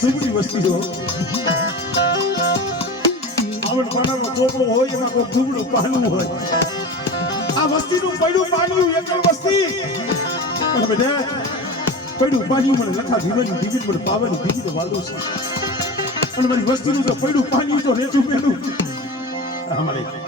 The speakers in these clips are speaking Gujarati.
ઝૂંપડી વસ્તી જો. આવડ પાનાનો ચોપડો હોય, એમાં કોઈ ઝૂંપડું પાનું હોય. આ વસ્તીનું પડ્યું પાન્યું એકલ વસ્તી. પણ બેટા, પડ્યું પાડ્યું મને લખા જીવન જીવન મને પાવન જીવન વાલું છે. અને મારી વસ્તુનું તો પડ્યું પાન્યું તો રેચું પેલું. અમારે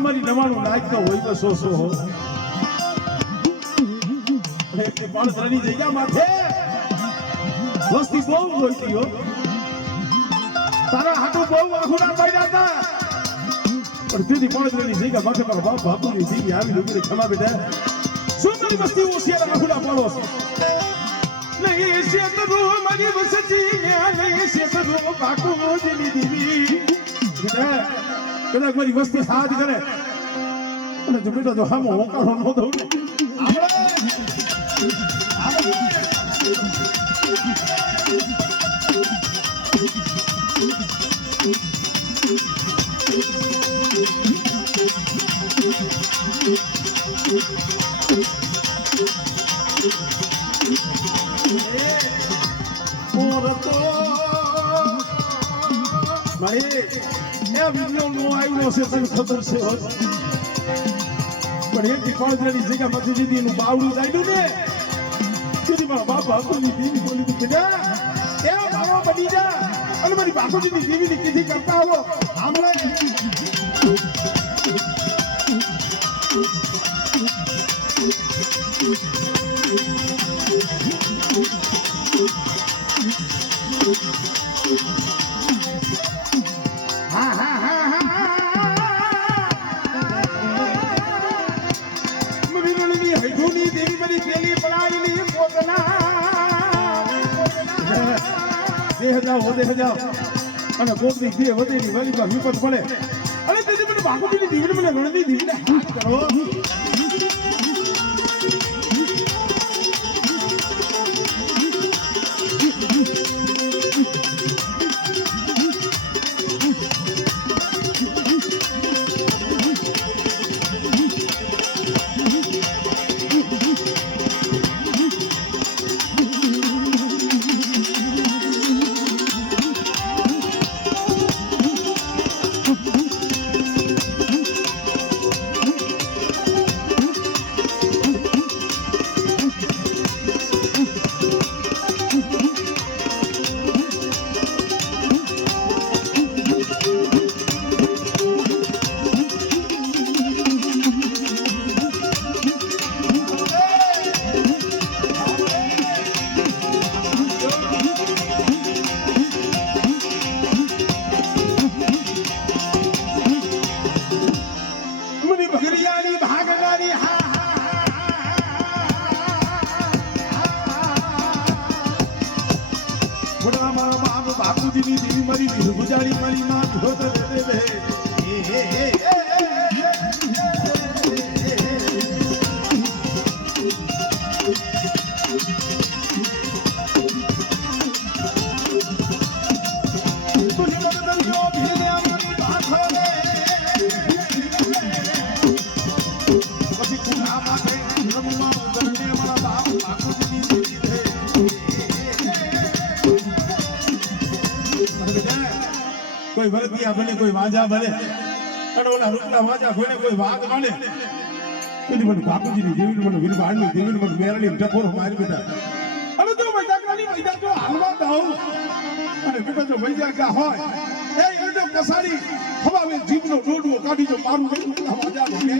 મારી નવાણું લાયક હોય તો સો સો હો એટલે પાણતરાની જગ્યા માથે વસ્તી બહુ જોઈતી હો તારા હાટુ બહુ પડ્યા હતા પણ તેથી પાણતરાની જગ્યા માથે બાપ બાપુની દીવી આવી ડુંગળી બેટા શું મારી વસ્તી ઓછી આખુડા પાડો શેતરો મારી વસતી મેલે શેતરો બાકુજીની દીવી બેટા કદાચ મારી વસ્તી સાથ કરે. અને જો બેટા જો હમ હોકારો ન દઉં ભાઈ એ વિડિયો નો આવ્યો છે, તને ખબર છે હો? પણ એક કોળદરાની જગ્યા માંથી દીધી એનું બાવડું દાડ્યું ને. તેથી મારા બાપ બાપુની દીવી બોલી તું બેટા એ મારો બની જા અને મારી બાપુજીની દીવીની કીધી કરતા આવો. આમળે હા પેલી પડાવીની પોતના. દેહ જાઓ દેહ જાઓ અને કોકની વધેની વાલીમાં વિપત પડે અરે તેથી મને બાપુજીની દીવીને મને ગણતી દીવીને હાથ કરો. મારા બાપુજીની દીવી મરી વિરભુજારી મરી માં ધોધ રે રે કોઈ ભરતિયા બને કોઈ વાજા બને અને ઓલા રૂપલા વાજા કોઈને કોઈ વાઘ માને કીધું મને બાપુજીની દેવીને મને વીરબાણની દેવીને મને મેરણી ટકોર મારી બેટા અને જો વૈદાકરાની વૈદા જો હાલવા દઉં અને બેટા જો વૈદા ગયા હોય, એ એને કસારી હવાવે જીભનો ડોડવો કાઢી જો મારું વાજા બને